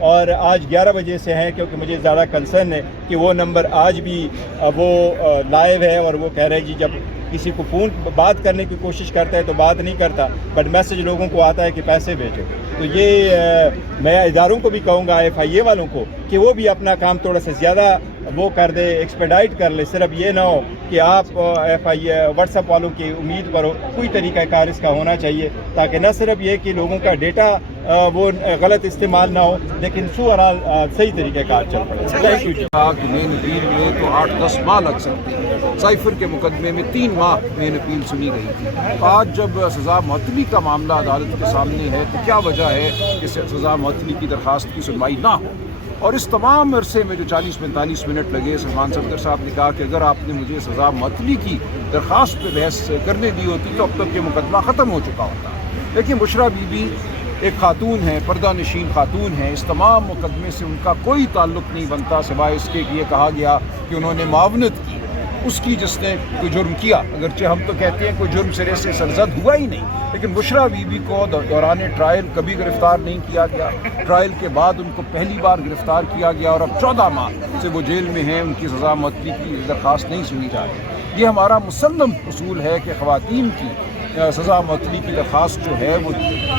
اور آج 11 بجے سے ہیں، کیونکہ مجھے زیادہ کنسرن ہے کہ وہ نمبر آج بھی وہ لائیو ہے، اور وہ کہہ رہے ہیں جی جب کسی کو فون بات کرنے کی کوشش کرتا ہے تو بات نہیں کرتا، بٹ میسج لوگوں کو آتا ہے کہ پیسے بھیجو۔ تو یہ میں اداروں کو بھی کہوں گا، FIA والوں کو، کہ وہ بھی اپنا کام تھوڑا سا زیادہ وہ کر دے، ایکسپیڈائٹ کر لے، صرف یہ نہ ہو کہ آپ FIA واٹس ایپ والوں کی امید پر ہو، کوئی طریقہ کار اس کا ہونا چاہیے، تاکہ نہ صرف یہ کہ لوگوں کا ڈیٹا وہ غلط استعمال نہ ہو، لیکن سوہرحال صحیح طریقہ کار چل پڑے۔ Thank you. مین اپیل میں تو 8-10 ماہ لگ سکتے ہیں، سائفر کے مقدمے میں 3 ماہ مین اپیل سنی گئی تھی۔ آج جب سزا معطلی کا معاملہ عدالت کے سامنے ہے تو کیا وجہ ہے کہ سزا معطلی کی درخواست کی سنوائی نہ ہو؟ اور اس تمام عرصے میں جو 40-45 منٹ لگے، سلمان صفدر صاحب نے کہا کہ اگر آپ نے مجھے سزا معطلی کی درخواست پہ بحث کرنے دی ہوتی تو اب تک یہ مقدمہ ختم ہو چکا ہوتا۔ لیکن بشریٰ بی بی ایک خاتون ہے، پردہ نشین خاتون ہے، اس تمام مقدمے سے ان کا کوئی تعلق نہیں بنتا سوائے اس کے کہ یہ کہا گیا کہ انہوں نے معاونت کی اس کی جس نے کوئی جرم کیا، اگرچہ ہم تو کہتے ہیں کوئی جرم سرے سے سرزد ہوا ہی نہیں، لیکن بشریٰ بی بی کو دوران ٹرائل کبھی گرفتار نہیں کیا گیا، ٹرائل کے بعد ان کو پہلی بار گرفتار کیا گیا اور اب 14 ماہ سے وہ جیل میں ہیں، ان کی سزا معطلی کی درخواست نہیں سنی جا رہی۔ یہ ہمارا مسلم اصول ہے کہ خواتین کی سزا معطلی کی درخواست جو ہے وہ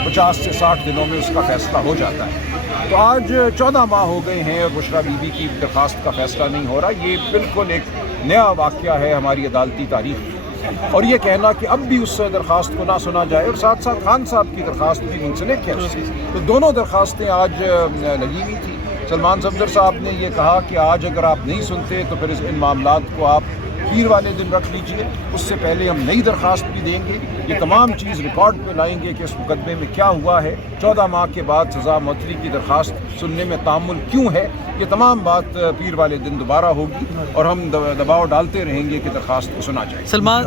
50 سے 60 دنوں میں اس کا فیصلہ ہو جاتا ہے۔ تو آج 14 ماہ ہو گئے ہیں اور بشریٰ بی بی کی درخواست کا فیصلہ نہیں ہو رہا۔ یہ بالکل ایک نیا واقعہ ہے ہماری عدالتی تاریخ میں، اور یہ کہنا کہ اب بھی اس درخواست کو نہ سنا جائے، اور ساتھ ساتھ خان صاحب کی درخواست بھی منسلک ہے اس سے، تو دونوں درخواستیں آج لگی ہوئی تھی۔ سلمان صفدر صاحب نے یہ کہا کہ آج اگر آپ نہیں سنتے تو پھر ان معاملات کو آپ پیر والے دن رکھ لیجئے، اس سے پہلے ہم نئی درخواست بھی دیں گے، یہ تمام چیز ریکارڈ پہ لائیں گے کہ اس مقدمے میں کیا ہوا ہے، 14 ماہ کے بعد سزا معطلی کی درخواست سننے میں تعامل کیوں ہے، یہ تمام بات پیر والے دن دوبارہ ہوگی، اور ہم دباؤ ڈالتے رہیں گے کہ درخواست کو سنا جائے۔ سلمان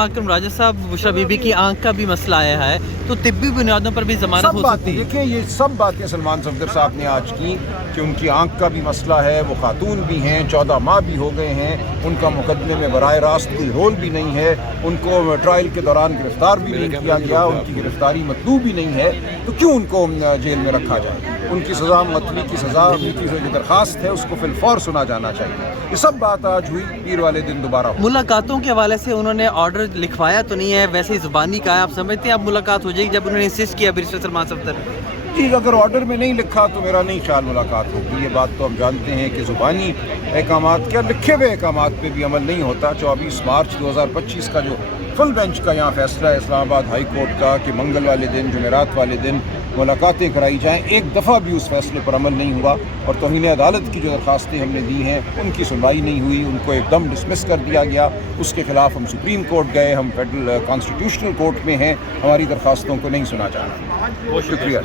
اکرم راجہ صاحب، بشریٰ بی بی کی آنکھ کا بھی مسئلہ آیا ہے، تو طبی بنیادوں پر بھی ضمانت ہو سکتی ہے؟ دیکھیں یہ سب باتیں سلمان صفدر صاحب نے آج کی کہ ان کی آنکھ کا بھی مسئلہ ہے، وہ خاتون بھی ہیں، 14 ماہ بھی ہو گئے ہیں، ان کا مقدمے میں براہ راست کوئی رول بھی نہیں ہے، ان کو ٹرائل کے دوران گرفتار بھی نہیں کیا گیا، ان کی گرفتاری مطلوب بھی نہیں ہے، تو کیوں ان کو جیل میں رکھا جائے؟ ان کی سزا معطلی کی سزا کی جو درخواست ہے اس کو فی الفور سنا جانا چاہیے۔ یہ سب بات آج ہوئی، پیر والے دن دوبارہ ہوئی۔ ملاقاتوں کے حوالے سے انہوں نے آرڈر لکھوایا تو نہیں ہے، ویسے ہی زبانی کا ہے، آپ سمجھتے ہیں اب ملاقات ہو جائے گی جب انہوں نے انسسٹ کیا بیرسٹر سلمان صفدر؟ جی اگر آرڈر میں نہیں لکھا تو میرا نہیں خیال ملاقات ہوگی، یہ بات تو ہم جانتے ہیں کہ زبانی احکامات کیا لکھے ہوئے احکامات پہ بھی عمل نہیں ہوتا۔ 24 مارچ 2025 کا جو فل بینچ کا یہاں فیصلہ ہے اسلام آباد ہائی کورٹ کا کہ منگل والے دن، جمعرات والے دن ملاقاتیں کرائی جائیں، ایک دفعہ بھی اس فیصلے پر عمل نہیں ہوا، اور توہین عدالت کی جو درخواستیں ہم نے دی ہیں ان کی سنوائی نہیں ہوئی، ان کو ایک دم ڈسمس کر دیا گیا۔ اس کے خلاف ہم سپریم کورٹ گئے، ہم فیڈرل کانسٹیٹیوشنل کورٹ میں ہیں، ہماری درخواستوں کو نہیں سنا جا رہا۔ بہت شکریہ۔